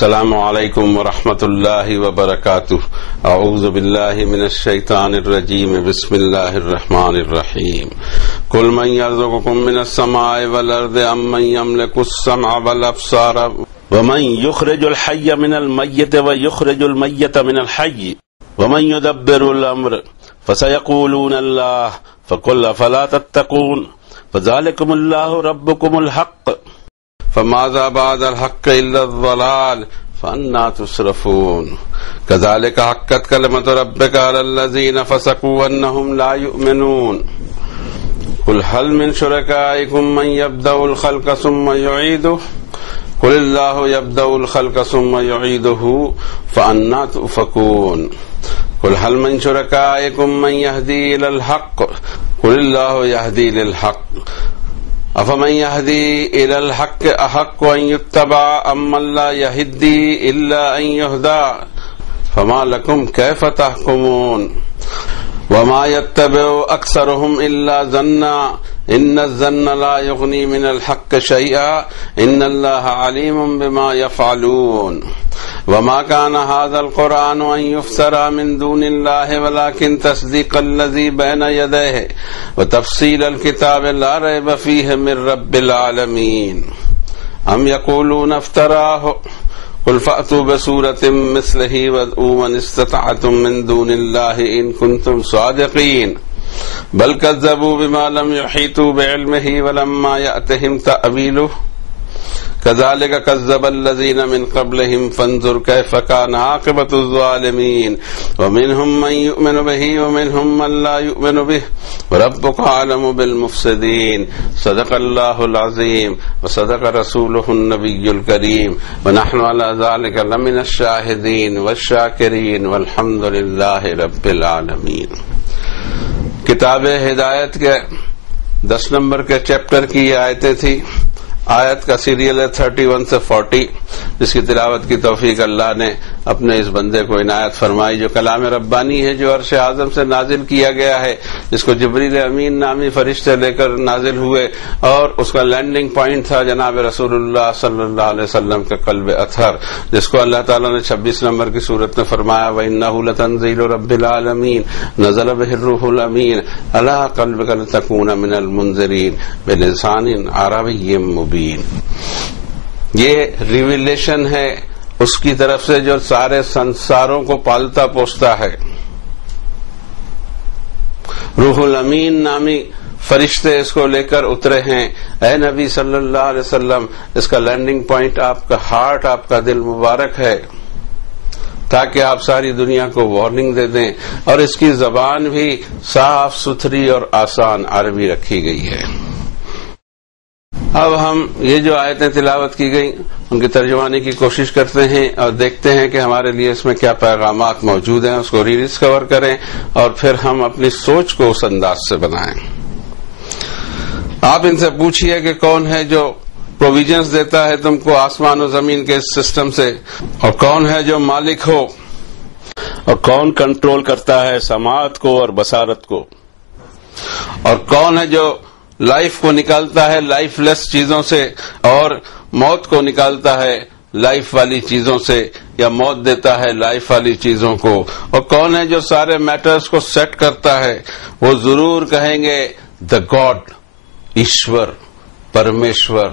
السلام علیکم ورحمۃ اللہ وبرکاتہ۔ اعوذ باللہ من الشیطان الرجیم، بسم اللہ الرحمن الرحیم۔ قل من یرزقکم من السماء والارض ام من یملک السمع والابصار ومن یخرج الحی من المیت ویخرج المیت من الحی ومن یدبر الامر فسیقولون اللہ فقل افلا تتقون فذلکم اللہ ربکم الحق فماذا بعد الحق الا الضلال فأنا تصرفون كذلك حقت كلمة ربك على الذين فسقوا أنهم لا يؤمنون قل هل من شركائكم من يبدأ الخلق ثم يعيده قل الله يبدأ الخلق ثم يعيده فأنا تؤفكون قل هل من شركائكم من يهدي إلى الحق قل الله يهدي للحق افمن يهدي الى الحق احق ان يتبع ام من لا يهدي الا ان يهدى فما لكم كيف تحكمون وما يتبع اكثرهم الا ظنا ان الظن لا يغني من الحق شيئا ان الله عليم بما يفعلون وما كان هذا القرآن أن يفترى من دون الله ولكن تصديق الذي بين يديه وتفصيل الكتاب لا ريب فيه من رب العالمين أم يقولون افتراه قل فأتوا بسورة مثله وادعوا من استطعتم من دون الله إن كنتم صادقين بل كذبوا بما لم يحيطوا بعلمه ولما يأتهم تأويله كذلك كذب الذين من قبلهم فانظر كيف كان عاقبة الظالمين ومنهم من يؤمن به ومنهم من لا يؤمن به وربك أعلم بالمفسدين صدق الله العظيم وصدق رسوله النبي الكريم ونحن على ذلك لمن الشاهدين والشاكرين والحمد لله رب العالمين۔ کتاب ہدایت کے 10 نمبر کے چیپٹر کی یہ آیتیں تھی۔ آیت کا سیریل ہے 31 سے 40، جس کی تلاوت کی توفیق اللہ نے اپنے اس بندے کو عنایت فرمائی، جو کلام ربانی ہے، جو عرش اعظم سے نازل کیا گیا ہے، جس کو جبریل امین نامی فرشتے لے کر نازل ہوئے، اور اس کا لینڈنگ پوائنٹ تھا جناب رسول اللہ صلی اللہ علیہ وسلم کے قلب اطہر، جس کو اللہ تعالیٰ نے 26 نمبر کی صورت میں فرمایا وَإِنَّهُ لَتَنزِيلُ رَبِّ الْعَالَمِينَ نَزَلَ بِهِ الرُّوحُ الْأَمِينُ عَلَىٰ قَلْبِكَ لِتَكُونَ مِنَ الْمُنذِرِينَ بِلِسَانٍ عَرَبِيٍّ مُبِينٍ۔ یہ ریویلیشن ہے اس کی طرف سے جو سارے سنساروں کو پالتا پوستا ہے۔ روح الامین نامی فرشتے اس کو لے کر اترے ہیں۔ اے نبی صلی اللہ علیہ وسلم، اس کا لینڈنگ پوائنٹ آپ کا ہارٹ، آپ کا دل مبارک ہے، تاکہ آپ ساری دنیا کو وارننگ دے دیں، اور اس کی زبان بھی صاف ستھری اور آسان عربی رکھی گئی ہے۔ اب ہم یہ جو آیتیں تلاوت کی گئیں ان کی ترجمانی کی کوشش کرتے ہیں اور دیکھتے ہیں کہ ہمارے لیے اس میں کیا پیغامات موجود ہیں، اس کو ری ڈسکور کریں اور پھر ہم اپنی سوچ کو اس انداز سے بنائیں۔ آپ ان سے پوچھئے کہ کون ہے جو پروویژنز دیتا ہے تم کو آسمان و زمین کے اس سسٹم سے، اور کون ہے جو مالک ہو، اور کون کنٹرول کرتا ہے سماعت کو اور بصارت کو، اور کون ہے جو لائف کو نکالتا ہے لائف لیس چیزوں سے اور موت کو نکالتا ہے لائف والی چیزوں سے، یا موت دیتا ہے لائف والی چیزوں کو، اور کون ہے جو سارے میٹرز کو سیٹ کرتا ہے۔ وہ ضرور کہیں گے دا گاڈ، ایشور، پرمیشور،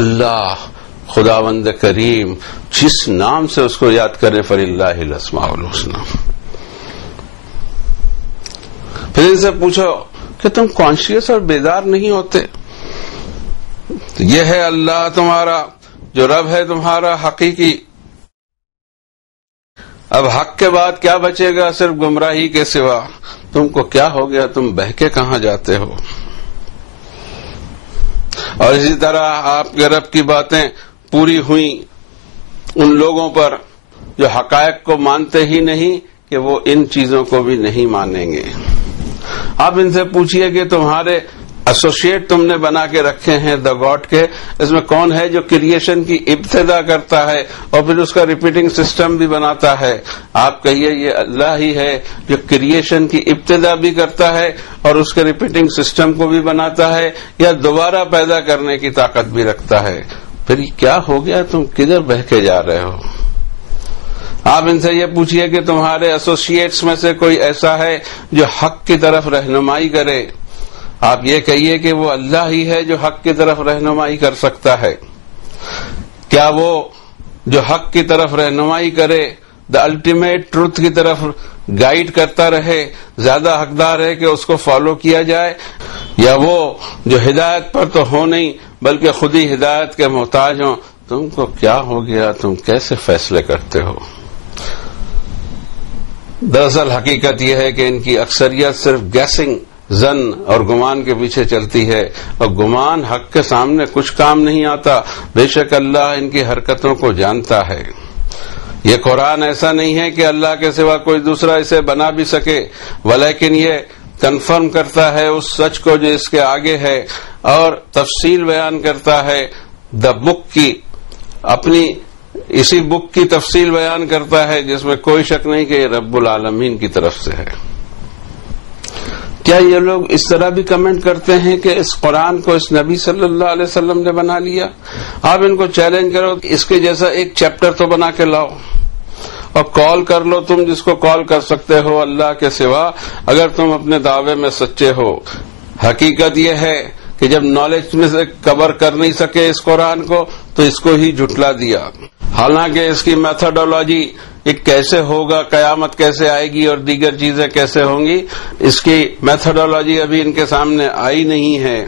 اللہ، خداوند کریم، جس نام سے اس کو یاد کریں فللہ الاسماء الحسنی۔ پھر ان سے پوچھو کہ تم کانشیس اور بیدار نہیں ہوتے؟ یہ ہے اللہ تمہارا جو رب ہے تمہارا حقیقی۔ اب حق کے بعد کیا بچے گا صرف گمراہی کے سوا؟ تم کو کیا ہو گیا، تم بہکے کہاں جاتے ہو؟ اور اسی طرح آپ کے رب کی باتیں پوری ہوئیں ان لوگوں پر جو حقائق کو مانتے ہی نہیں کہ وہ ان چیزوں کو بھی نہیں مانیں گے۔ آپ ان سے پوچھئے کہ تمہارے ایسوسیٹ تم نے بنا کے رکھے ہیں دا گاڈ کے، اس میں کون ہے جو کریشن کی ابتدا کرتا ہے اور پھر اس کا ریپیٹنگ سسٹم بھی بناتا ہے؟ آپ کہیے یہ اللہ ہی ہے جو کریشن کی ابتدا بھی کرتا ہے اور اس کے ریپیٹنگ سسٹم کو بھی بناتا ہے، یا دوبارہ پیدا کرنے کی طاقت بھی رکھتا ہے؟ پھر کیا ہو گیا، تم کدھر بہ کے جا رہے ہو؟ آپ ان سے یہ پوچھئے کہ تمہارے ایسوسیٹس میں سے کوئی ایسا ہے جو حق کی طرف رہنمائی کرے؟ آپ یہ کہیے کہ وہ اللہ ہی ہے جو حق کی طرف رہنمائی کر سکتا ہے۔ کیا وہ جو حق کی طرف رہنمائی کرے، دا الٹیمیٹ ٹروتھ کی طرف گائیڈ کرتا رہے، زیادہ حقدار ہے کہ اس کو فالو کیا جائے، یا وہ جو ہدایت پر تو ہو نہیں بلکہ خود ہی ہدایت کے محتاج ہوں؟ تم کو کیا ہو گیا؟ تم کیسے فیصلے کرتے ہو؟ دراصل حقیقت یہ ہے کہ ان کی اکثریت صرف گیسنگ، ظن اور گمان کے پیچھے چلتی ہے، اور گمان حق کے سامنے کچھ کام نہیں آتا۔ بے شک اللہ ان کی حرکتوں کو جانتا ہے۔ یہ قرآن ایسا نہیں ہے کہ اللہ کے سوا کوئی دوسرا اسے بنا بھی سکے، ولیکن یہ کنفرم کرتا ہے اس سچ کو جو اس کے آگے ہے، اور تفصیل بیان کرتا ہے دا بک کی، اپنی اسی بک کی تفصیل بیان کرتا ہے جس میں کوئی شک نہیں کہ یہ رب العالمین کی طرف سے ہے۔ کیا یہ لوگ اس طرح بھی کمنٹ کرتے ہیں کہ اس قرآن کو اس نبی صلی اللہ علیہ وسلم نے بنا لیا؟ آپ ان کو چیلنج کرو کہ اس کے جیسا ایک چیپٹر تو بنا کے لاؤ، اور کال کر لو تم جس کو کال کر سکتے ہو اللہ کے سوا، اگر تم اپنے دعوے میں سچے ہو۔ حقیقت یہ ہے کہ جب نالج میں سے کور کر نہیں سکے اس قرآن کو تو اس کو ہی جھٹلا دیا، حالانکہ اس کی میتھڈولوجی کیسے ہوگا، قیامت کیسے آئے گی اور دیگر چیزیں کیسے ہوں گی، اس کی میتھڈولوجی ابھی ان کے سامنے آئی نہیں ہے۔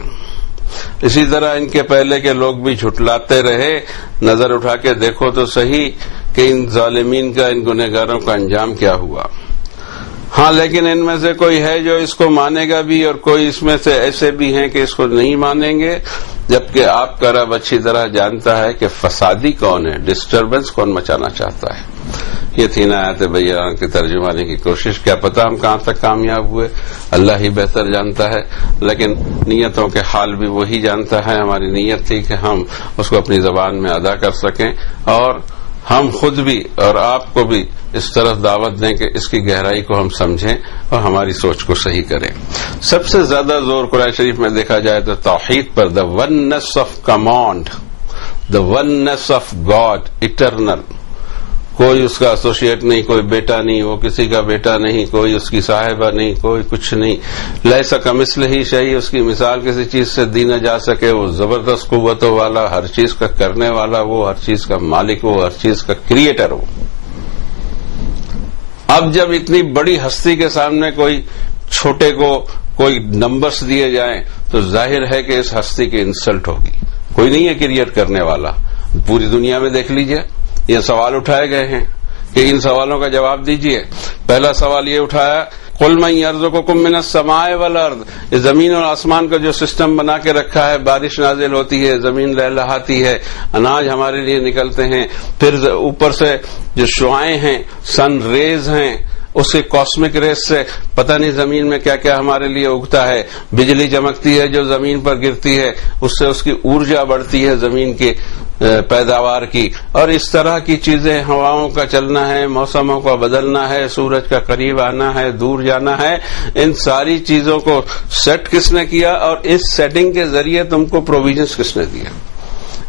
اسی طرح ان کے پہلے کے لوگ بھی جھٹلاتے رہے۔ نظر اٹھا کے دیکھو تو صحیح کہ ان ظالمین کا، ان گنہگاروں کا انجام کیا ہوا۔ ہاں، لیکن ان میں سے کوئی ہے جو اس کو مانے گا بھی، اور کوئی اس میں سے ایسے بھی ہیں کہ اس کو نہیں مانیں گے، جبکہ آپ کا رب اچھی طرح جانتا ہے کہ فسادی کون ہے، ڈسٹربنس کون مچانا چاہتا ہے۔ یہ تھی نا آیت بیان کی ترجمانے کی کوشش۔ کیا پتا ہم کہاں تک کامیاب ہوئے، اللہ ہی بہتر جانتا ہے، لیکن نیتوں کے حال بھی وہی جانتا ہے۔ ہماری نیت تھی کہ ہم اس کو اپنی زبان میں ادا کر سکیں، اور ہم خود بھی اور آپ کو بھی اس طرف دعوت دیں کہ اس کی گہرائی کو ہم سمجھیں اور ہماری سوچ کو صحیح کریں۔ سب سے زیادہ زور قرآن شریف میں دیکھا جائے تو توحید پر، the oneness of command, the oneness of God eternal. کوئی اس کا ایسوسیٹ نہیں، کوئی بیٹا نہیں، وہ کسی کا بیٹا نہیں، کوئی اس کی صاحبہ نہیں، کوئی کچھ نہیں۔ لیس کمثلہ شیء، اس کی مثال کسی چیز سے دی نہ جا سکے۔ وہ زبردست قوتوں والا، ہر چیز کا کرنے والا، وہ ہر چیز کا مالک، وہ ہر چیز کا کریٹر ہو۔ اب جب اتنی بڑی ہستی کے سامنے کوئی چھوٹے کو کوئی نمبرز دیے جائیں تو ظاہر ہے کہ اس ہستی کی انسلٹ ہوگی۔ کوئی نہیں ہے کریٹ کرنے والا، پوری دنیا میں دیکھ لیجئے۔ یہ سوال اٹھائے گئے ہیں کہ ان سوالوں کا جواب دیجئے۔ پہلا سوال یہ اٹھایا، قل من یرزقکم من السماء والارض، یہ زمین اور آسمان کا جو سسٹم بنا کے رکھا ہے، بارش نازل ہوتی ہے، زمین لہلہاتی ہے، اناج ہمارے لیے نکلتے ہیں، پھر اوپر سے جو شعاعیں ہیں، سن ریز ہیں، اس کے کاسمک ریز سے پتہ نہیں زمین میں کیا کیا ہمارے لیے اگتا ہے، بجلی چمکتی ہے جو زمین پر گرتی ہے، اس سے اس کی ارجا بڑھتی ہے زمین کی پیداوار کی، اور اس طرح کی چیزیں، ہواؤں کا چلنا ہے، موسموں کا بدلنا ہے، سورج کا قریب آنا ہے، دور جانا ہے، ان ساری چیزوں کو سیٹ کس نے کیا، اور اس سیٹنگ کے ذریعے تم کو پروویژنز کس نے دیا؟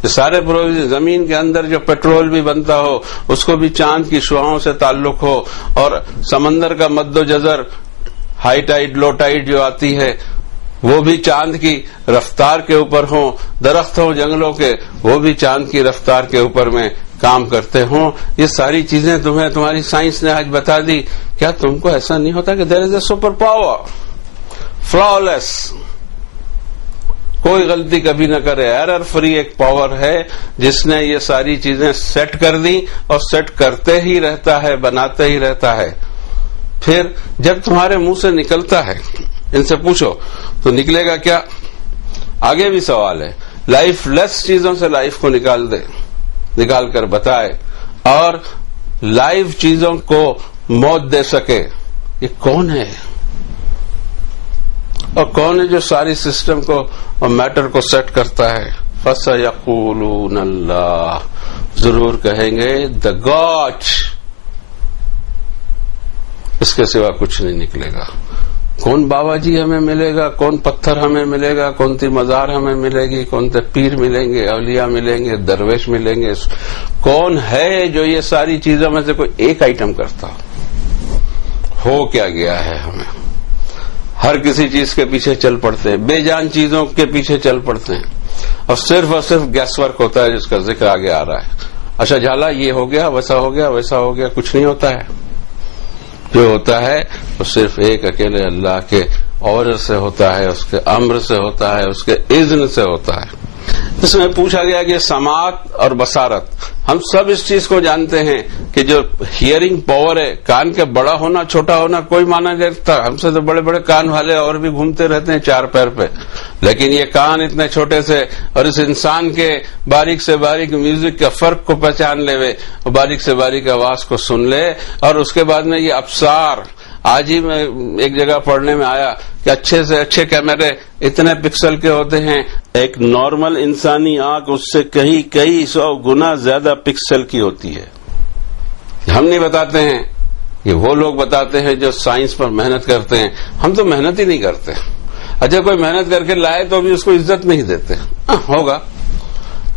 یہ سارے پروویژن، زمین کے اندر جو پیٹرول بھی بنتا ہو اس کو بھی چاند کی شعاعوں سے تعلق ہو، اور سمندر کا مد و جزر، ہائی ٹائیڈ لو ٹائیڈ جو آتی ہے وہ بھی چاند کی رفتار کے اوپر ہوں، درخت ہوں جنگلوں کے وہ بھی چاند کی رفتار کے اوپر میں کام کرتے ہوں۔ یہ ساری چیزیں تمہیں تمہاری سائنس نے آج بتا دی۔ کیا تم کو ایسا نہیں ہوتا کہ دیر از اے سپر پاور، فلالیس، کوئی غلطی کبھی نہ کرے، ایرر فری ایک پاور ہے جس نے یہ ساری چیزیں سیٹ کر دی اور سیٹ کرتے ہی رہتا ہے، بناتے ہی رہتا ہے۔ پھر جب تمہارے منہ سے نکلتا ہے، ان سے پوچھو تو نکلے گا کیا؟ آگے بھی سوال ہے، لائف لیس چیزوں سے لائف کو نکال کر بتائے، اور لائف چیزوں کو موت دے سکے، یہ کون ہے؟ اور کون ہے جو ساری سسٹم کو اور میٹر کو سیٹ کرتا ہے؟ فَسَيَقُولُونَ اللَّهُ، ضرور کہیں گے the God، اس کے سوا کچھ نہیں نکلے گا۔ کون بابا جی ہمیں ملے گا، کون پتھر ہمیں ملے گا، کون سی مزار ہمیں ملے گی، کون سے پیر ملیں گے، اولیاء ملیں گے، درویش ملیں گے، کون ہے جو یہ ساری چیزوں میں سے کوئی ایک آئٹم کرتا ہو کیا گیا ہے ہمیں؟ ہر کسی چیز کے پیچھے چل پڑتے ہیں، بے جان چیزوں کے پیچھے چل پڑتے ہیں، اور صرف گیس ورک ہوتا ہے جس کا ذکر آگے آ رہا ہے۔ اچھا جھالا یہ ہو گیا، ویسا ہو گیا، ویسا ہو گیا، کچھ نہیں ہوتا ہے۔ جو ہوتا ہے وہ صرف ایک اکیلے اللہ کے آرڈر سے ہوتا ہے، اس کے امر سے ہوتا ہے، اس کے اذن سے ہوتا ہے۔ اس میں پوچھا گیا کہ سماعت اور بصارت، ہم سب اس چیز کو جانتے ہیں کہ جو ہیئرنگ پاور ہے، کان کے بڑا ہونا چھوٹا ہونا کوئی معنی نہیں رکھتا، ہم سے تو بڑے بڑے کان والے اور بھی گھومتے رہتے ہیں چار پیر پہ، لیکن یہ کان اتنے چھوٹے سے اور اس انسان کے باریک سے باریک میوزک کے فرق کو پہچان لے، باریک سے باریک آواز کو سن لے، اور اس کے بعد میں یہ ابصار، آج ہی میں ایک جگہ پڑھنے میں آیا کہ اچھے سے اچھے کیمرے اتنے پکسل کے ہوتے ہیں، ایک نارمل انسانی آنکھ اس سے کئی 100 گنا زیادہ پکسل کی ہوتی ہے۔ ہم نہیں بتاتے ہیں، یہ وہ لوگ بتاتے ہیں جو سائنس پر محنت کرتے ہیں، ہم تو محنت ہی نہیں کرتے۔ اچھا کوئی محنت کر کے لائے تو بھی اس کو عزت نہیں دیتے، ہوگا،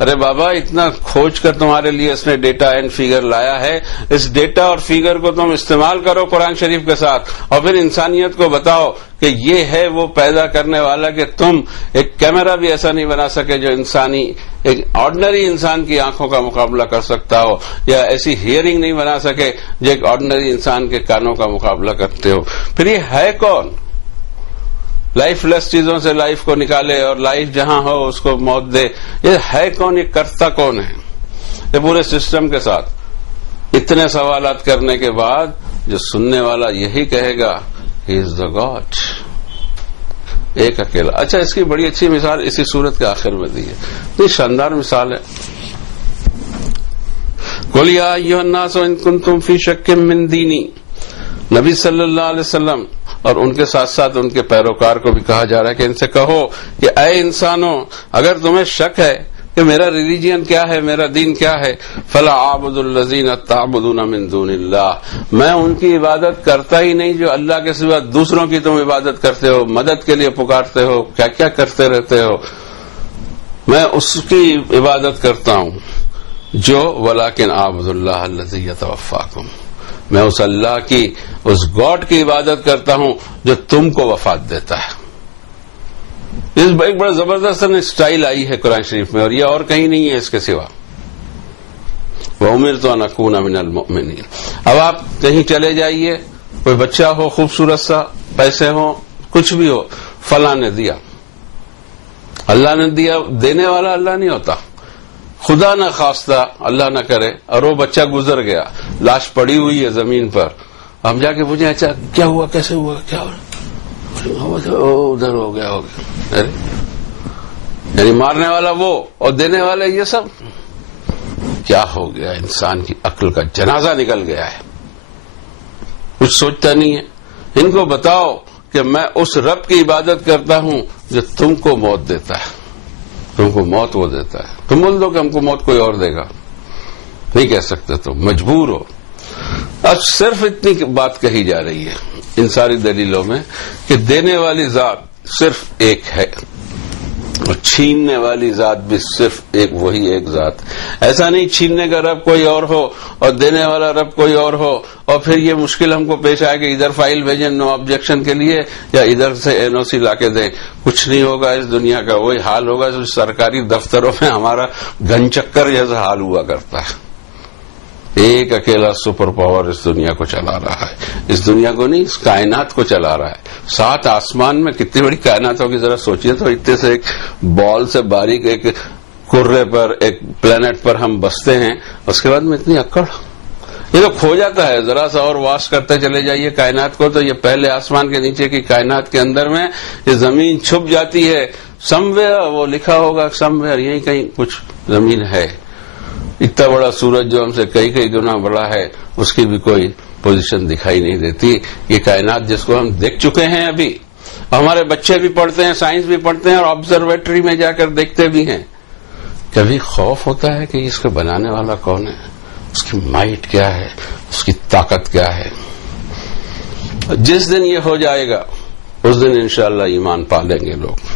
ارے بابا اتنا کھوج کر تمہارے لیے اس نے ڈیٹا اینڈ فیگر لایا ہے، اس ڈیٹا اور فیگر کو تم استعمال کرو قرآن شریف کے ساتھ، اور پھر انسانیت کو بتاؤ کہ یہ ہے وہ پیدا کرنے والا کہ تم ایک کیمرہ بھی ایسا نہیں بنا سکے جو انسانی ایک آرڈنری انسان کی آنکھوں کا مقابلہ کر سکتا ہو، یا ایسی ہیئرنگ نہیں بنا سکے جو ایک آرڈنری انسان کے کانوں کا مقابلہ کرتے ہو۔ پھر یہ ہے کون؟ لائف لیس چیزوں سے لائف کو نکالے اور لائف جہاں ہو اس کو موت دے، یہ ہے کون؟ یہ کرتا کون ہے؟ یہ پورے سسٹم کے ساتھ اتنے سوالات کرنے کے بعد جو سننے والا یہی کہے گا ہی از دا گاڈ، ایک اکیلا۔ اچھا اس کی بڑی اچھی مثال اسی سورت کے آخر میں دی ہے، اتنی شاندار مثال ہے۔ قُلْ يَا أَيُّهَا النَّاسُ إِن كُنتُمْ فِي شَكٍّ مِّن دِينِي، نبی صلی اللہ علیہ وسلم اور ان کے ساتھ ساتھ ان کے پیروکار کو بھی کہا جا رہا ہے کہ ان سے کہو کہ اے انسانوں، اگر تمہیں شک ہے کہ میرا ریلیجین کیا ہے، میرا دین کیا ہے، فَلَا عَابُدُ الَّذِينَ تَعْبُدُونَ مِن دُونِ اللَّهِ، میں ان کی عبادت کرتا ہی نہیں جو اللہ کے سوا دوسروں کی تم عبادت کرتے ہو، مدد کے لیے پکارتے ہو، کیا کیا کرتے رہتے ہو، میں اس کی عبادت کرتا ہوں جو وَلَٰكِنْ أَعْبُدُ اللَّهَ الَّذِي يَتَوَفَّاكُمْ، میں اس اللہ کی، اس گاڈ کی عبادت کرتا ہوں جو تم کو وفات دیتا ہے۔ اس ایک بڑا زبردست اسٹائل آئی ہے قرآن شریف میں، اور یہ اور کہیں نہیں ہے اس کے سوا۔ وَأُمِرْتُ أَنْ أَكُونَ مِنَ الْمُؤْمِنِينَ۔ اب آپ کہیں چلے جائیے، کوئی بچہ ہو خوبصورت سا، پیسے ہو، کچھ بھی ہو، فلاں نے دیا، اللہ نے دیا، دینے والا اللہ نہیں ہوتا، خدا نہ خواستہ اللہ نہ کرے اور وہ بچہ گزر گیا، لاش پڑی ہوئی ہے زمین پر، ہم جا کے پوچھیں اچھا کیا ہوا، کیسے ہوا، کیا ہوا، ادھر ہو گیا، یعنی مارنے والا وہ اور دینے والے یہ سب، کیا ہو گیا؟ انسان کی عقل کا جنازہ نکل گیا ہے، کچھ سوچتا نہیں ہے۔ ان کو بتاؤ کہ میں اس رب کی عبادت کرتا ہوں جو تم کو موت دیتا ہے، تم کو موت وہ دیتا ہے، تم بول دو کہ ہم کو موت کوئی اور دے گا، نہیں کہہ سکتے، تم مجبور ہو۔ اب صرف اتنی بات کہی جا رہی ہے ان ساری دلیلوں میں کہ دینے والی ذات صرف ایک ہے اور چھیننے والی ذات بھی صرف ایک، وہی ایک ذات۔ ایسا نہیں چھیننے کا رب کوئی اور ہو اور دینے والا رب کوئی اور ہو، اور پھر یہ مشکل ہم کو پیش آئے کہ ادھر فائل بھیجیں نو آبجیکشن کے لیے یا ادھر سے NOC لا کے دیں۔ کچھ نہیں ہوگا اس دنیا کا، وہی حال ہوگا جو سرکاری دفتروں میں ہمارا گن چکر جیسا حال ہوا کرتا ہے۔ ایک اکیلا سپر پاور اس دنیا کو چلا رہا ہے، اس دنیا کو نہیں، اس کائنات کو چلا رہا ہے۔ 7 آسمان میں کتنی بڑی کائنات ہوگی ذرا سوچیے تو، اتنے سے ایک بال سے باریک ایک کرے پر، ایک پلانٹ پر ہم بستے ہیں، اس کے بعد میں اتنی اکڑ، یہ تو کھو جاتا ہے۔ ذرا سا اور واش کرتے چلے جائیے کائنات کو تو یہ پہلے آسمان کے نیچے کی کائنات کے اندر میں یہ زمین چھپ جاتی ہے، سم ویئر وہ لکھا ہوگا، سم ویئر یہیں کہیں کچھ زمین ہے۔ اتنا بڑا سورج جو ہم سے کئی گنا بڑا ہے، اس کی بھی کوئی پوزیشن دکھائی نہیں دیتی۔ یہ کائنات جس کو ہم دیکھ چکے ہیں ابھی، ہمارے بچے بھی پڑھتے ہیں، سائنس بھی پڑھتے ہیں اور آبزرویٹری میں جا کر دیکھتے بھی ہیں، کبھی خوف ہوتا ہے کہ اس کو بنانے والا کون ہے، اس کی مائٹ کیا ہے، اس کی طاقت کیا ہے۔ جس دن یہ ہو جائے گا اس دن انشاءاللہ ایمان پا لیں گے لوگ.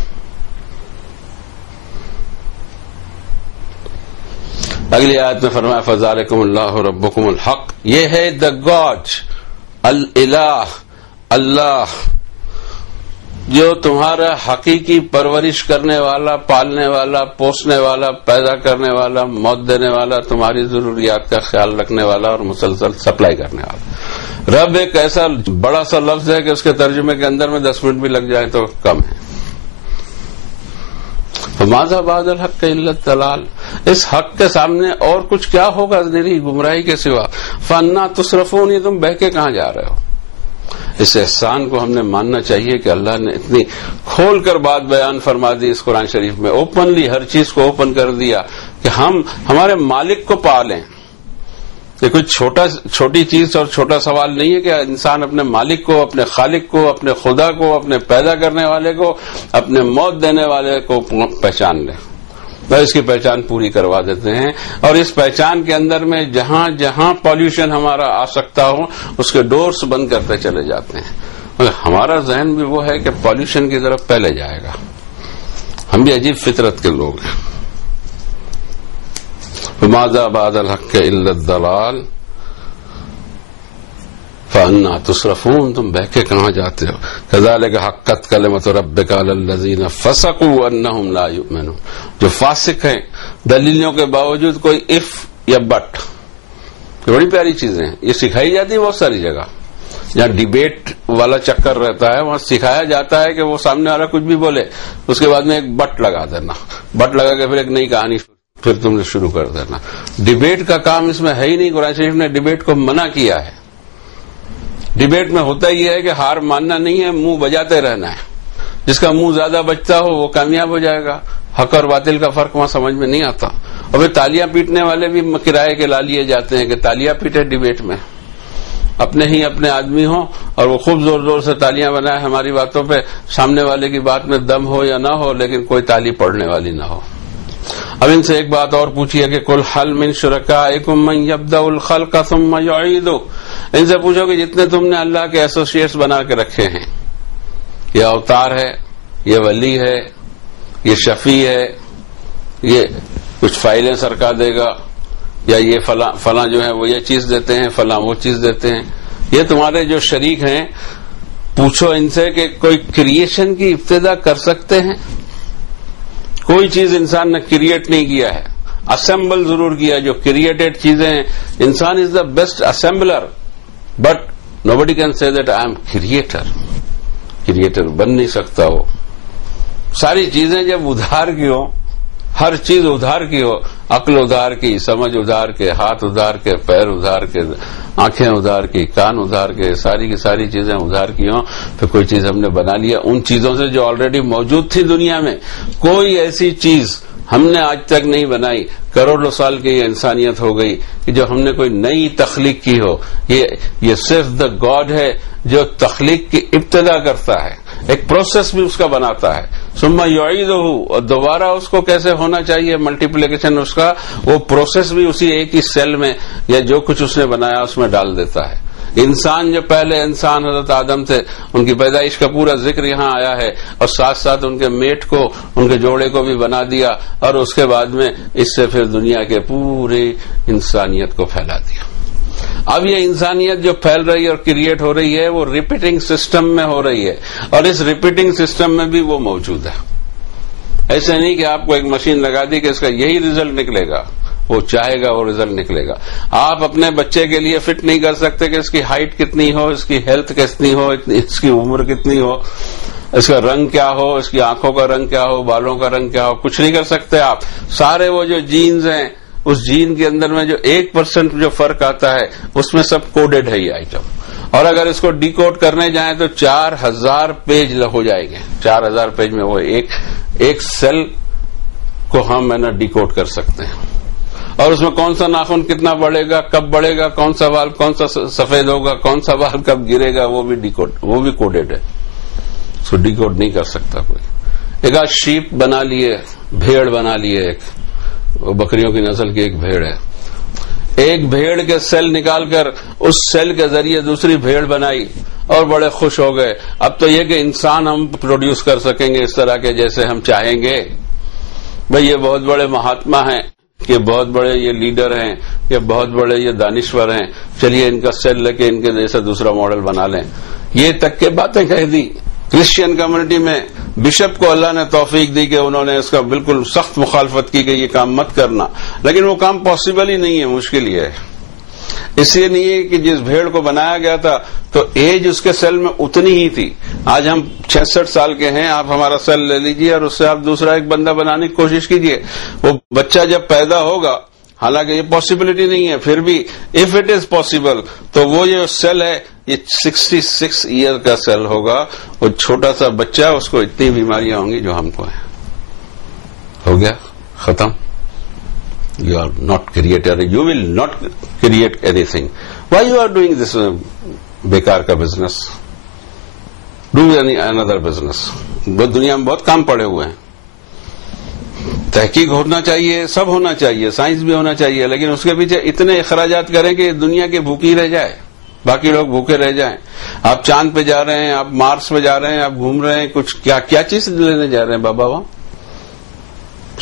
اگلی آیت میں فرمایا فذالکم اللہ ربکم الحق، یہ ہے دا گاڈ، الالہ، اللہ جو تمہارا حقیقی پرورش کرنے والا، پالنے والا، پوسنے والا، پیدا کرنے والا، موت دینے والا، تمہاری ضروریات کا خیال رکھنے والا اور مسلسل سپلائی کرنے والا. رب ایک ایسا بڑا سا لفظ ہے کہ اس کے ترجمے کے اندر میں 10 منٹ بھی لگ جائے تو کم ہے. فماذا بعد الحق الا الضلال، اس حق کے سامنے اور کچھ کیا ہوگا میری گمراہی کے سوا. فانا تصرفون، یہ تم بہ کے کہاں جا رہے ہو. اس احسان کو ہم نے ماننا چاہیے کہ اللہ نے اتنی کھول کر بات بیان فرما دی اس قرآن شریف میں، اوپنلی ہر چیز کو اوپن کر دیا کہ ہم ہمارے مالک کو پالیں. یہ کوئی چھوٹی چیز اور چھوٹا سوال نہیں ہے کہ انسان اپنے مالک کو، اپنے خالق کو، اپنے خدا کو، اپنے پیدا کرنے والے کو، اپنے موت دینے والے کو پہچان لے. میں اس کی پہچان پوری کروا دیتے ہیں، اور اس پہچان کے اندر میں جہاں جہاں پالیوشن ہمارا آ سکتا ہو اس کے ڈورز بند کرتے چلے جاتے ہیں. مگر ہمارا ذہن بھی وہ ہے کہ پالیوشن کی طرف پہلے جائے گا. ہم بھی عجیب فطرت کے لوگ ہیں. فماذا بعد الحق الا الضلال فانا تصرفون، تم بہ کے کہاں جاتے ہو. کذالک حقت کلمۃ ربک علی الذین فسقوا انہم لا یؤمنون، جو فاسق ہیں دلیلوں کے باوجود کوئی اف یا بٹ، یہ بڑی پیاری چیزیں ہیں. یہ سکھائی جاتی ہے بہت ساری جگہ. جہاں ڈیبیٹ والا چکر رہتا ہے وہاں سکھایا جاتا ہے کہ وہ سامنے والا کچھ بھی بولے اس کے بعد میں ایک بٹ لگا دینا، بٹ لگا کے پھر ایک نئی کہانی پھر تم نے شروع کر دینا. ڈیبیٹ کا کام اس میں ہے ہی نہیں. قرآن شریف نے ڈیبیٹ کو منع کیا ہے. ڈیبیٹ میں ہوتا یہ ہے کہ ہار ماننا نہیں ہے، منہ بجاتے رہنا ہے. جس کا منہ زیادہ بجتا ہو وہ کامیاب ہو جائے گا. حق اور باطل کا فرق وہاں سمجھ میں نہیں آتا. اور پھر تالیاں پیٹنے والے بھی کرائے کے لا لیے جاتے ہیں کہ تالیاں پیٹے ڈیبیٹ میں. اپنے ہی اپنے آدمی ہوں اور وہ خوب زور زور سے تالیاں بنائے ہماری باتوں پہ، سامنے والے کی بات میں دم ہو یا نہ ہو لیکن کوئی تالی پڑنے والی نہ ہو. اب ان سے ایک بات اور پوچھیے کہ قل هل من شرکائکم من یبدأ الخلق ثم یعیدہ، ان سے پوچھو کہ جتنے تم نے اللہ کے ایسوسیٹس بنا کے رکھے ہیں، یہ اوتار ہے، یہ ولی ہے، یہ شفیع ہے، یہ کچھ فائلیں سرکا دے گا، یا یہ فلاں جو ہے وہ یہ چیز دیتے ہیں، فلاں وہ چیز دیتے ہیں، یہ تمہارے جو شریک ہیں، پوچھو ان سے کہ کوئی کریشن کی ابتدا کر سکتے ہیں؟ کوئی چیز انسان نے کریٹ نہیں کیا ہے، اسمبل ضرور کیا. جو کریٹڈ چیزیں ہیں، انسان is the best assembler, but nobody can say that I am creator. Creator بن نہیں سکتا. ہو ساری چیزیں جب ادھار کی ہو، ہر چیز ادھار کی ہو، عقل ادھار کی، سمجھ ادھار کے، ہاتھ ادھار کے، پیر ادھار کے، آنکھیں ادھار کی، کان ادھار کے، ساری کی ساری چیزیں ادھار کی ہوں، پھر کوئی چیز ہم نے بنا لیا ان چیزوں سے جو آلریڈی موجود تھی دنیا میں. کوئی ایسی چیز ہم نے آج تک نہیں بنائی. کروڑوں سال کی یہ انسانیت ہو گئی کہ جو ہم نے کوئی نئی تخلیق کی ہو. یہ صرف دا گاڈ ہے جو تخلیق کی ابتدا کرتا ہے، ایک پروسیس بھی اس کا بناتا ہے. ثم یعیدہ، اور دوبارہ اس کو کیسے ہونا چاہیے ملٹیپلیکیشن اس کا، وہ پروسیس بھی اسی ایک ہی سیل میں یا جو کچھ اس نے بنایا اس میں ڈال دیتا ہے. انسان جو پہلے انسان حضرت آدم تھے، ان کی پیدائش کا پورا ذکر یہاں آیا ہے، اور ساتھ ساتھ ان کے میٹ کو، ان کے جوڑے کو بھی بنا دیا، اور اس کے بعد میں اس سے پھر دنیا کے پورے انسانیت کو پھیلا دیا. اب یہ انسانیت جو پھیل رہی ہے اور کریٹ ہو رہی ہے وہ ریپیٹنگ سسٹم میں ہو رہی ہے، اور اس ریپیٹنگ سسٹم میں بھی وہ موجود ہے. ایسے نہیں کہ آپ کو ایک مشین لگا دی کہ اس کا یہی ریزلٹ نکلے گا، وہ چاہے گا وہ ریزلٹ نکلے گا. آپ اپنے بچے کے لیے فٹ نہیں کر سکتے کہ اس کی ہائٹ کتنی ہو، اس کی ہیلتھ کتنی ہو، اس کی عمر کتنی ہو، اس کا رنگ کیا ہو، اس کی آنکھوں کا رنگ کیا ہو، بالوں کا رنگ کیا ہو، کچھ نہیں کر سکتے آپ. سارے وہ جو جینز ہیں، اس جین کے اندر میں جو 1% جو فرق آتا ہے اس میں سب کوڈڈ ہے یہ آئٹم. اور اگر اس کو ڈی کوڈ کرنے جائیں تو 4000 پیج ہو جائیں گے. 4000 پیج میں وہ ایک سیل کو ہم ڈی کوڈ کر سکتے ہیں. اور اس میں کون سا ناخن کتنا بڑھے گا، کب بڑھے گا، کون سا بال کون سا سفید ہوگا، کون سا بال کب گرے گا، وہ بھی کوڈڈ ہے. اس کو ڈی کوڈ نہیں کر سکتا کوئی. ایک آج شیپ بنا لیے، بھیڑ بنا لیے، ایک بکریوں کی نسل کی ایک بھیڑ ہے. ایک بھیڑ کے سیل نکال کر اس سیل کے ذریعے دوسری بھیڑ بنائی، اور بڑے خوش ہو گئے. اب تو یہ کہ انسان ہم پروڈیوس کر سکیں گے اس طرح کے جیسے ہم چاہیں گے. بھئی یہ بہت بڑے مہاتما ہیں، یہ بہت بڑے یہ لیڈر ہیں، یہ بہت بڑے یہ دانشور ہیں، چلیے ان کا سیل لے کے ان کے جیسا دوسرا ماڈل بنا لیں. یہ تک کے باتیں کہہ دی. کرسچین کمیونٹی میں بشپ کو اللہ نے توفیق دی کہ انہوں نے اس کا بالکل سخت مخالفت کی کہ یہ کام مت کرنا، لیکن وہ کام پاسبل ہی نہیں ہے، مشکل ہی ہے. اس لیے نہیں ہے کہ جس بھیڑ کو بنایا گیا تھا تو ایج اس کے سیل میں اتنی ہی تھی. آج ہم 66 سال کے ہیں، آپ ہمارا سیل لے لیجئے اور اس سے آپ دوسرا ایک بندہ بنانے کی کوشش کیجئے. وہ بچہ جب پیدا ہوگا، حالانکہ یہ پاسبلٹی نہیں ہے، پھر بھی اف اٹ از پاسبل تو وہ یہ سیل ہے یہ 66 ایئر کا سیل ہوگا. وہ چھوٹا سا بچہ، اس کو اتنی بیماریاں ہوں گی جو ہم کو ہیں. ہو گیا، ختم. You are not creator. You will not create anything. Why you are doing this بیکار کا بزنس؟ Do another business. دنیا میں بہت کام پڑے ہوئے ہیں. تحقیق ہونا چاہیے، سب ہونا چاہیے، سائنس بھی ہونا چاہیے، لیکن اس کے پیچھے اتنے اخراجات کریں کہ دنیا کی بھوکی رہ جائے، باقی لوگ بھوکے رہ جائیں. آپ چاند پہ جا رہے ہیں، آپ مارس پہ جا رہے ہیں، آپ گھوم رہے ہیں، کچھ کیا چیز لینے جا رہے ہیں بابا؟ وہاں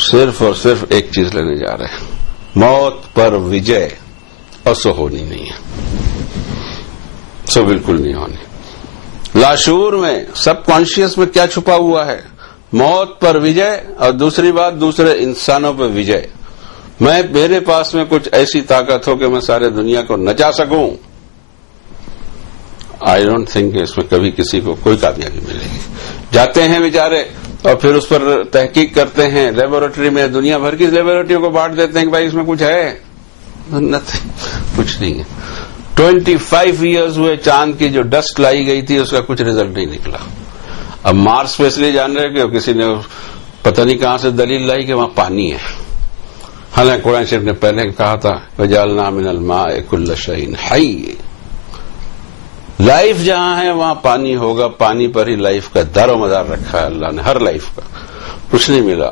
صرف اور صرف ایک چیز لینے جا رہے ہیں، موت پر وجے. اور سو ہونی نہیں ہے، سو بالکل نہیں ہونی. لاشعور میں، سب کانشیس میں کیا چھپا ہوا ہے؟ موت پر وجے، اور دوسری بات دوسرے انسانوں پہ وجے. میرے پاس میں کچھ ایسی طاقت ہو کہ میں سارے دنیا کو نچا سکوں. آئی ڈونٹ تھنک اس میں کبھی کسی کو کوئی کامیابی ملے گی. جاتے ہیں بیچارے اور پھر اس پر تحقیق کرتے ہیں لیبورٹری میں، دنیا بھر کی لیبورٹریوں کو بانٹ دیتے ہیں کہ بھائی اس میں کچھ ہے، کچھ نہیں ہے. 25 ایئرز ہوئے چاند کی جو ڈسٹ لائی گئی تھی اس کا کچھ رزلٹ نہیں نکلا. اب مارس پہ اس لیے جان رہے کہ کسی نے پتہ نہیں کہاں سے دلیل لائی کہ وہاں پانی ہے. حالانکہ قرآن شریف نے پہلے کہا تھا وَجَعَلْنَا مِنَ الْمَاءِ كُلَّ شَيْءٍ حَيٍّ. لائف جہاں ہے وہاں پانی ہوگا، پانی پر ہی لائف کا دار و مدار رکھا ہے اللہ نے، ہر لائف کا. کچھ نہیں ملا.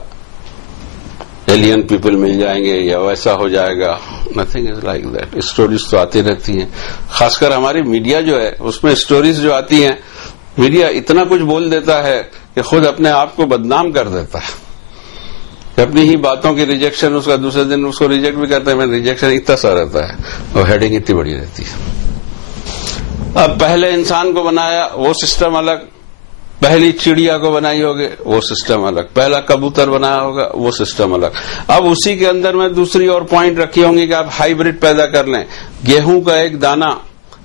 ایلین پیپل مل جائیں گے یا ویسا ہو جائے گا، nothing is like that. Stories تو آتی رہتی ہیں، خاص کر ہماری میڈیا جو ہے اس میں اسٹوریز جو آتی ہیں، میڈیا اتنا کچھ بول دیتا ہے کہ خود اپنے آپ کو بدنام کر دیتا ہے. اپنی ہی باتوں کی ریجیکشن، اس کا دوسرے دن اس کو ریجیکٹ بھی کرتے ہیں. ریجیکشن اتنا سا رہتا ہے اور ہیڈنگ اتنی بڑی رہتی ہے. اب پہلے انسان کو بنایا وہ سسٹم الگ، پہلی چڑیا کو بنائی ہوگی وہ سسٹم الگ، پہلا کبوتر بنایا ہوگا وہ سسٹم الگ. اب اسی کے اندر میں دوسری اور پوائنٹ رکھی ہوں گی کہ آپ ہائیبرڈ پیدا کر لیں. گیہوں کا ایک دانہ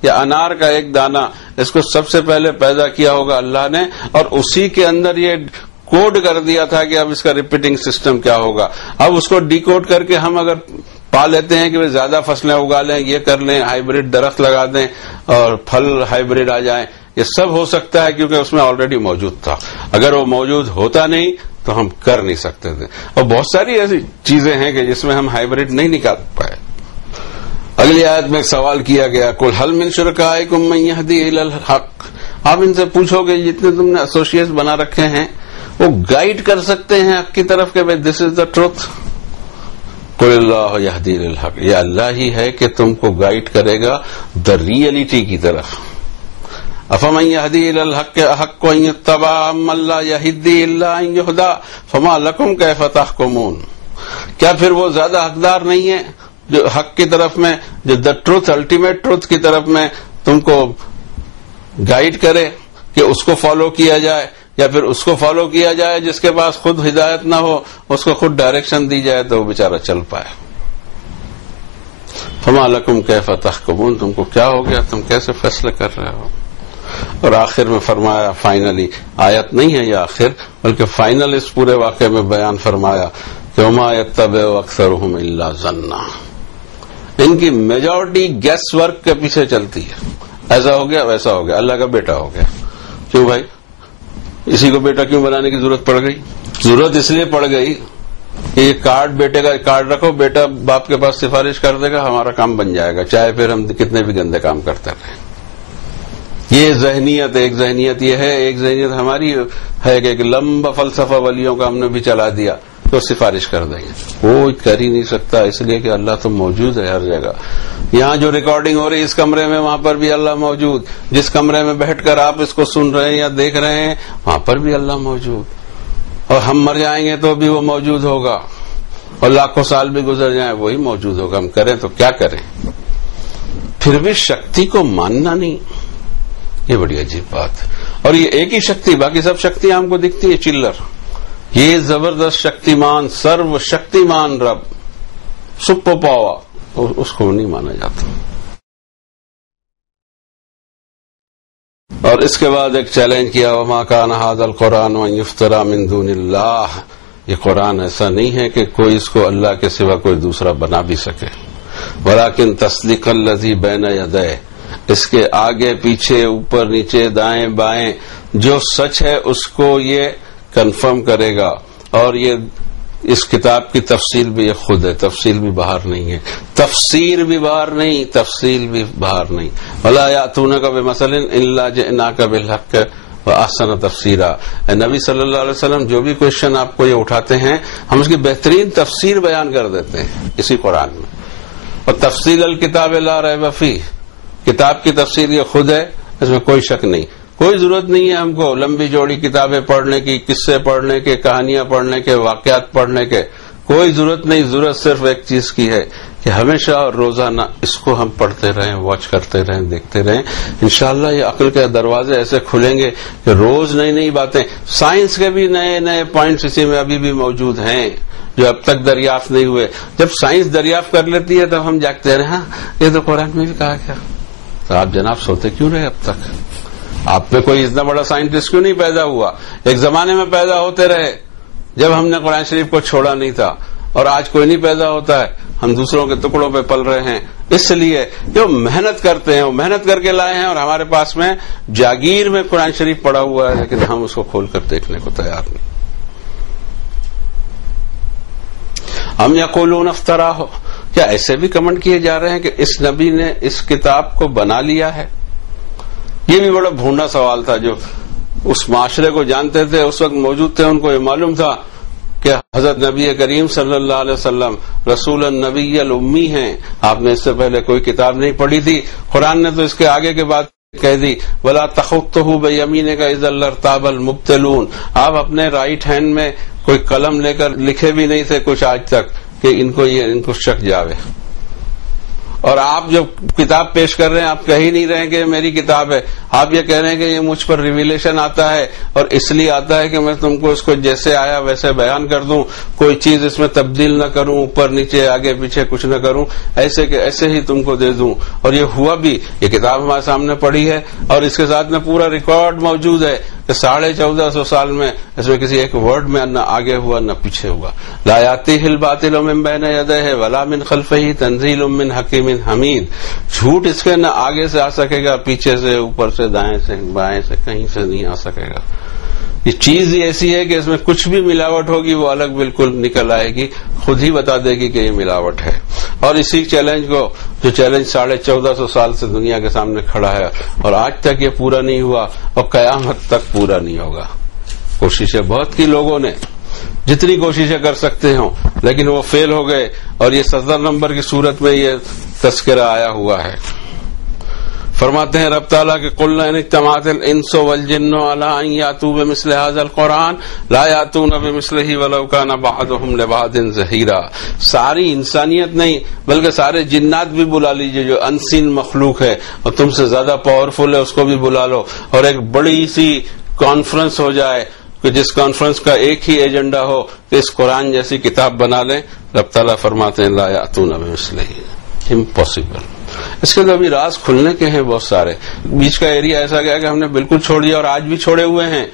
یا انار کا ایک دانہ، اس کو سب سے پہلے پیدا کیا ہوگا اللہ نے، اور اسی کے اندر یہ کوڈ کر دیا تھا کہ اب اس کا ریپیٹنگ سسٹم کیا ہوگا. اب اس کو ڈی کوڈ کر کے ہم اگر پا لیتے ہیں کہ زیادہ فصلیں اگا لیں، یہ کر لیں، ہائیبرڈ درخت لگا دیں اور پھل ہائیبرڈ آ جائیں، یہ سب ہو سکتا ہے کیونکہ اس میں آلریڈی موجود تھا. اگر وہ موجود ہوتا نہیں تو ہم کر نہیں سکتے تھے. اور بہت ساری ایسی چیزیں ہیں کہ جس میں ہم ہائیبرڈ نہیں نکال پائے. اگلی آیت میں ایک سوال کیا گیا قل هل من شرکائکم من یہدی الی الحق. آپ ان سے پوچھو کہ جتنے تم نے ایسوسیٹس بنا رکھے ہیں وہ گائیڈ کر سکتے ہیں حق کی طرف کہ دس از دا ٹروتھ. قل اللہ یہدی الی الحق، یہ اللہ ہی ہے کہ تم کو گائیڈ کرے گا دا ریئلٹی کی طرف. افمن یہدی الی الحق احق ان یتبع امن لا یہدی الا ان یہدی فما لکم کیف تحکمون. کیا پھر وہ زیادہ حقدار نہیں ہے جو حق کی طرف میں، جو دا ٹروتھ الٹیمیٹ ٹروتھ کی طرف میں تم کو گائیڈ کرے کہ اس کو فالو کیا جائے، یا پھر اس کو فالو کیا جائے جس کے پاس خود ہدایت نہ ہو، اس کو خود ڈائریکشن دی جائے تو وہ بیچارہ چل پائے. فما لکم کیف تحکمون، تم کو کیا ہو گیا، تم کیسے فیصلے کر رہے ہو. اور آخر میں فرمایا، فائنلی آیت نہیں ہے یہ آخر بلکہ فائنل اس پورے واقعے میں بیان فرمایا کہ وما یتبع اکثرهم الا ظنا. ان کی میجورٹی گیس ورک کے پیچھے چلتی ہے. ایسا ہو گیا، ویسا ہو گیا، اللہ کا بیٹا ہو گیا. کیوں بھائی، اسی کو بیٹا کیوں بنانے کی ضرورت پڑ گئی؟ ضرورت اس لیے پڑ گئی کہ یہ کارڈ، بیٹے کا کارڈ رکھو، بیٹا باپ کے پاس سفارش کر دے گا، ہمارا کام بن جائے گا، چاہے پھر ہم کتنے بھی گندے کام کرتے رہیں. یہ ذہنیت، ایک ذہنیت یہ ہے، ایک ذہنیت ہماری ہے کہ ایک لمبا فلسفہ ولیوں کا ہم نے بھی چلا دیا تو سفارش کر دیں گے. کوئی کر ہی نہیں سکتا، اس لیے کہ اللہ تو موجود ہے ہر جگہ. یہاں جو ریکارڈنگ ہو رہی ہے اس کمرے میں، وہاں پر بھی اللہ موجود. جس کمرے میں بیٹھ کر آپ اس کو سن رہے ہیں یا دیکھ رہے ہیں، وہاں پر بھی اللہ موجود. اور ہم مر جائیں گے تو بھی وہ موجود ہوگا، اور لاکھوں سال بھی گزر جائیں وہی موجود ہوگا. ہم کریں تو کیا کریں؟ پھر بھی شکتی کو ماننا نہیں، یہ بڑی عجیب بات ہے. اور یہ ایک ہی شکتی، باقی سب شکتیاں ہم کو دکھتی ہے چلر. یہ زبردست شکتیمان، سرو شکتیمان رب، سپر پاور، اس کو نہیں مانا جاتا. اور اس کے بعد ایک چیلنج کیا، وما کان ھذا القرآن ان یفترى من دون اللہ. یہ قرآن ایسا نہیں ہے کہ کوئی اس کو اللہ کے سوا کوئی دوسرا بنا بھی سکے. ولکن تصدیق الذی بین یدیہ، اس کے آگے پیچھے اوپر نیچے دائیں بائیں جو سچ ہے اس کو یہ کنفرم کرے گا. اور یہ اس کتاب کی تفصیل بھی یہ خود ہے، تفصیل بھی باہر نہیں ہے، تفسیر بھی باہر نہیں، تفصیل بھی باہر نہیں. ولا یاتونک بمثل الا جئناک بالحق واحسن تفسیرا. نبی صلی اللہ علیہ وسلم جو بھی کوشچن آپ کو یہ اٹھاتے ہیں، ہم اس کی بہترین تفسیر بیان کر دیتے ہیں اسی قرآن میں. اور تفصیل الکتاب لا ریب فیہ، کتاب کی تفسیر یہ خود ہے، اس میں کوئی شک نہیں. کوئی ضرورت نہیں ہے ہم کو لمبی جوڑی کتابیں پڑھنے کی، قصے پڑھنے کے، کہانیاں پڑھنے کے، واقعات پڑھنے کے، کوئی ضرورت نہیں. ضرورت صرف ایک چیز کی ہے کہ ہمیشہ اور روزانہ اس کو ہم پڑھتے رہیں، واچ کرتے رہیں، دیکھتے رہیں. انشاءاللہ یہ عقل کے دروازے ایسے کھلیں گے کہ روز نئی نئی باتیں. سائنس کے بھی نئے نئے پوائنٹس اسی میں ابھی بھی موجود ہیں جو اب تک دریافت نہیں ہوئے. جب سائنس دریافت کر لیتی ہے تب ہم جاگتے رہے، ہاں یہ تو قرآن میں بھی کہا گیا. تو آپ جناب سوتے کیوں رہے اب تک؟ آپ میں کوئی اتنا بڑا سائنٹسٹ کیوں نہیں پیدا ہوا؟ ایک زمانے میں پیدا ہوتے رہے جب ہم نے قرآن شریف کو چھوڑا نہیں تھا، اور آج کوئی نہیں پیدا ہوتا ہے. ہم دوسروں کے ٹکڑوں پہ پل رہے ہیں اس لیے کہ وہ محنت کرتے ہیں، وہ محنت کر کے لائے ہیں، اور ہمارے پاس میں جاگیر میں قرآن شریف پڑا ہوا ہے، لیکن ہم اس کو کھول کر دیکھنے کو تیار نہیں. ہم یقولون افترا ہو، کیا ایسے بھی کمنٹ کیے جا رہے ہیں کہ اس نبی نے اس کتاب کو بنا لیا ہے؟ یہ بھی بڑا بھونڈا سوال تھا. جو اس معاشرے کو جانتے تھے، اس وقت موجود تھے، ان کو یہ معلوم تھا کہ حضرت نبی کریم صلی اللہ علیہ وسلم رسول النبی الامی ہیں. آپ نے اس سے پہلے کوئی کتاب نہیں پڑھی تھی. قرآن نے تو اس کے آگے کے بعد کہہ دی، ولا تخطہ بیمینک اذا لارتاب المبطلون. آپ اپنے رائٹ ہینڈ میں کوئی قلم لے کر لکھے بھی نہیں تھے کچھ آج تک کہ ان کو شک جاوے. اور آپ جو کتاب پیش کر رہے ہیں، آپ کہہ ہی نہیں رہے ہیں کہ یہ میری کتاب ہے. آپ یہ کہہ رہے ہیں کہ یہ مجھ پر ریویلیشن آتا ہے، اور اس لیے آتا ہے کہ میں تم کو اس کو جیسے آیا ویسے بیان کر دوں، کوئی چیز اس میں تبدیل نہ کروں، اوپر نیچے آگے پیچھے کچھ نہ کروں، ایسے کہ ایسے ہی تم کو دے دوں. اور یہ ہوا بھی. یہ کتاب ہمارے سامنے پڑی ہے، اور اس کے ساتھ میں پورا ریکارڈ موجود ہے کہ 1450 سال میں اس میں کسی ایک ورڈ میں نہ آگے ہوا نہ پیچھے ہوا. لا یاتیہ الباطل من بین یدیہ ولا من خلفہ تنزیل من حکیم حمید. جھوٹ اس کے نہ آگے سے آ سکے گا، پیچھے سے، اوپر سے، دائیں سے، بائیں سے، کہیں سے نہیں آ سکے گا. یہ چیز ہی ایسی ہے کہ اس میں کچھ بھی ملاوٹ ہوگی وہ الگ بالکل نکل آئے گی، خود ہی بتا دے گی کہ یہ ملاوٹ ہے. اور اسی چیلنج کو، جو چیلنج 1450 سال سے دنیا کے سامنے کھڑا ہے اور آج تک یہ پورا نہیں ہوا اور قیامت تک پورا نہیں ہوگا. کوششیں بہت کی لوگوں نے، جتنی کوششیں کر سکتے ہوں، لیکن وہ فیل ہو گئے. اور یہ 17 نمبر کی صورت میں یہ تذکرہ آیا ہوا ہے. فرماتے ہیں رب تعالیٰ کہ قل ان اجتمعت الانس والجن علی ان یاتوا بمثل هذا القرآن لا یاتون بمثلہ ولو کان بعضهم لبعض ظہیرا. ساری انسانیت نہیں بلکہ سارے جنات بھی بلا لیجئے جو انسین مخلوق ہے اور تم سے زیادہ پاورفل ہے، اس کو بھی بلا لو، اور ایک بڑی سی کانفرنس ہو جائے کہ جس کانفرنس کا ایک ہی ایجنڈا ہو کہ اس قرآن جیسی کتاب بنا لیں. رب تعالیٰ فرماتے ہیں لا یاتون بمثلہ، امپاسبل. اس کے تو ابھی راز کھلنے کے ہیں بہت سارے. بیچ کا ایریا ایسا گیا کہ ہم نے بالکل چھوڑ دیا، اور آج بھی چھوڑے ہوئے ہیں.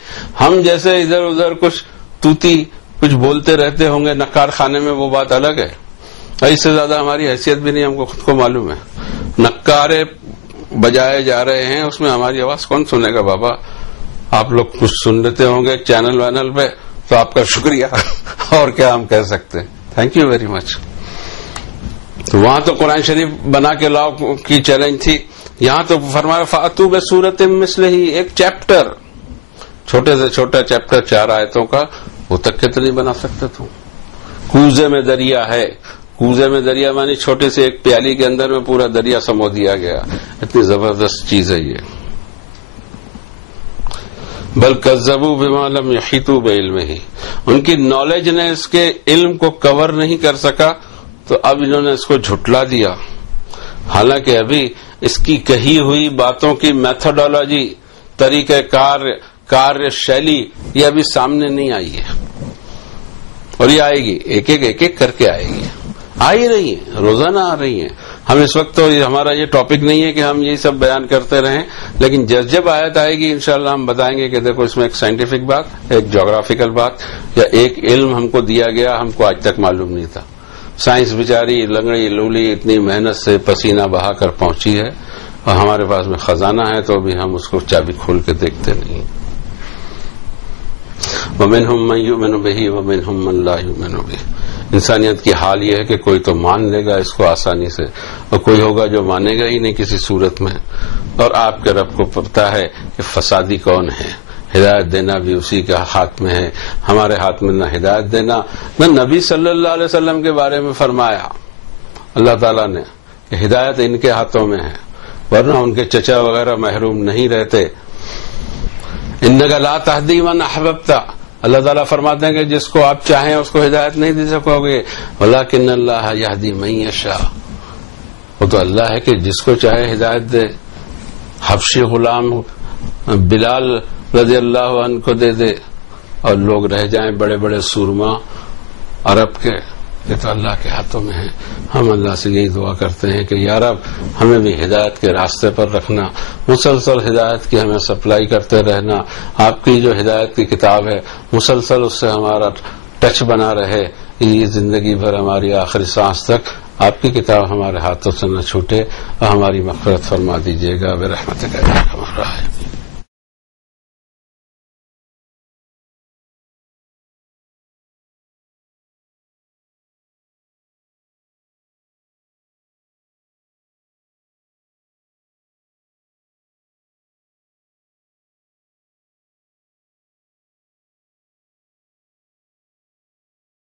ہم جیسے ادھر ادھر کچھ توتی کچھ بولتے رہتے ہوں گے نکار خانے میں، وہ بات الگ ہے. اس سے زیادہ ہماری حیثیت بھی نہیں، ہم کو خود کو معلوم ہے. نکارے بجائے جا رہے ہیں، اس میں ہماری آواز کون سنے گا بابا؟ آپ لوگ کچھ سن لیتے ہوں گے چینل وینل پہ، تو آپ کا شکریہ. اور کیا ہم کہہ سکتے ہیں. Thank you very much. تو وہاں تو قرآن شریف بنا کے لاؤ کی چیلنج تھی. یہاں تو فرمایا فاتو بسورۃ مثلہ، ایک چیپٹر، چھوٹے سے چھوٹا چیپٹر 4 آیتوں کا، وہ تک کے تو نہیں بنا سکتے تم. کوزے میں دریا ہے. کوزے میں دریا مانی چھوٹی سی ایک پیالی کے اندر میں پورا دریا سمو دیا گیا. اتنی زبردست چیز ہے یہ. بل کذبوا بما لم یحیطوا بعلمہ، ان کی نالج نے اس کے علم کو کور نہیں کر سکا تو اب انہوں نے اس کو جھٹلا دیا. حالانکہ ابھی اس کی کہی ہوئی باتوں کی میتھڈولوجی، طریقہ کار شیلی یہ ابھی سامنے نہیں آئی ہے، اور یہ آئے گی، ایک ایک کر کے آئے گی. آ ہی رہی ہیں، روزانہ آ رہی ہیں. ہم اس وقت تو ہمارا یہ ٹاپک نہیں ہے کہ ہم یہی سب بیان کرتے رہیں، لیکن جب آیت آئے گی انشاءاللہ ہم بتائیں گے کہ دیکھو اس میں ایک سائنٹیفک بات، ایک جغرافیکل بات، یا ایک علم ہم کو دیا گیا، ہم کو آج تک معلوم نہیں تھا. سائنس بیچاری لنگڑی لولی اتنی محنت سے پسینہ بہا کر پہنچی ہے، اور ہمارے پاس میں خزانہ ہے تو بھی ہم اس کو چابی کھول کے دیکھتے نہیں. وَمِنْهُمْ مَنْ يُؤْمِنُ بِهِ وَمِنْهُمْ مَنْ لَا يُؤْمِنُ بِهِ. انسانیت کی حال یہ ہے کہ کوئی تو مان لے گا اس کو آسانی سے، اور کوئی ہوگا جو مانے گا ہی نہیں کسی صورت میں. اور آپ کے رب کو پتہ ہے کہ فسادی کون ہے. ہدایت دینا بھی اسی کے ہاتھ میں ہے. ہمارے ہاتھ میں نہ ہدایت دینا، نہ نبی صلی اللہ علیہ وسلم کے بارے میں فرمایا اللہ تعالیٰ نے کہ ہدایت ان کے ہاتھوں میں ہے، ورنہ ان کے چچا وغیرہ محروم نہیں رہتے. انک لا تہدی من احببت، اللہ تعالیٰ فرماتے ہیں کہ جس کو آپ چاہیں اس کو ہدایت نہیں دے سکو گے. ولکن اللہ یہدی من یشاء، وہ تو اللہ ہے کہ جس کو چاہے ہدایت دے. حبشی غلام بلال رضی اللہ عنہ کو دے دے اور لوگ رہ جائیں بڑے بڑے سورما عرب کے، یہ تو اللہ کے ہاتھوں میں ہے. ہم اللہ سے یہی دعا کرتے ہیں کہ یا رب ہمیں بھی ہدایت کے راستے پر رکھنا، مسلسل ہدایت کی ہمیں سپلائی کرتے رہنا. آپ کی جو ہدایت کی کتاب ہے مسلسل اس سے ہمارا ٹچ بنا رہے، یہ زندگی بھر ہماری آخری سانس تک آپ کی کتاب ہمارے ہاتھوں سے نہ چھوٹے، اور ہماری مغفرت فرما دیجیے گا برحمتک یا ارحم الراحمین.